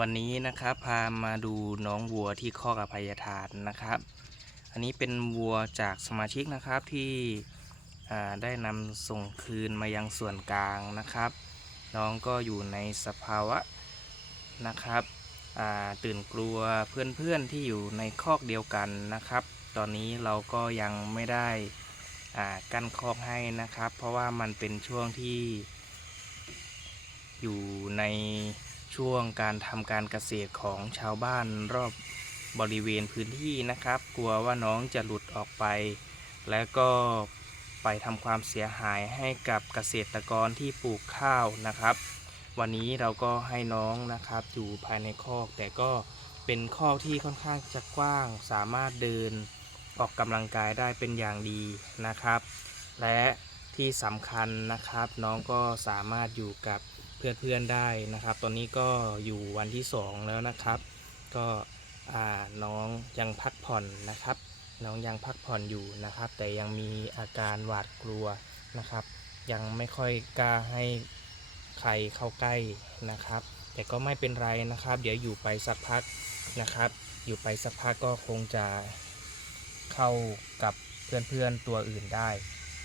วันนี้นะครับพามาดูน้องวัวที่คอกอภัยทานนะครับ อันนี้เป็นวัวจากสมาชิกนะครับที่ได้นำส่งคืนมายังส่วนกลางนะครับ น้องก็อยู่ในสภาวะนะครับตื่นกลัวเพื่อนๆที่อยู่ในคอกเดียวกันนะครับ ตอนนี้เราก็ยังไม่ได้กั้นคอกให้นะครับ เพราะว่ามันเป็นช่วงที่อยู่ใน ช่วงการทำการเกษตรของชาวบ้านรอบบริเวณพื้นที่นะครับ กลัวว่าน้องจะหลุดออกไป และก็ไปทำความเสียหายให้กับเกษตรกรที่ปลูกข้าวนะครับ วันนี้เราก็ให้น้องนะครับอยู่ภายในคอก แต่ก็เป็นคอกที่ค่อนข้างจะกว้าง สามารถเดินออกกำลังกายได้เป็นอย่างดีนะครับ และที่สำคัญนะครับน้องก็สามารถอยู่กับ เพื่อนๆได้นะครับ ตอนนี้ก็อยู่วันที่สองแล้วนะครับ ก็น้องยังพักผ่อนนะครับ น้องยังพักผ่อนอยู่นะครับ แต่ยังมีอาการหวาดกลัวนะครับ ยังไม่ค่อยกล้าให้ใครเข้าใกล้นะครับ แต่ก็ไม่เป็นไรนะครับ เดี๋ยวอยู่ไปสักพักนะครับ อยู่ไปสักพักก็คงจะเข้ากับเพื่อนๆตัวอื่นได้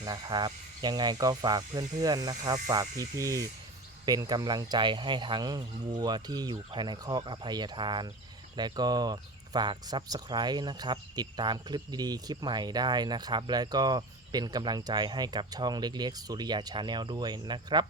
นะครับ ยังไงก็ฝากเพื่อนๆนะครับ ฝากพี่ๆ เป็นกำลังใจให้ทั้งวัวที่อยู่ภายในคอกอภัยทาน และก็ฝาก Subscribe นะครับ ติดตามคลิปดีๆ คลิปใหม่ได้นะครับ และก็เป็นกำลังใจให้กับช่องเล็กๆ สุริยาชาแนลด้วยนะครับ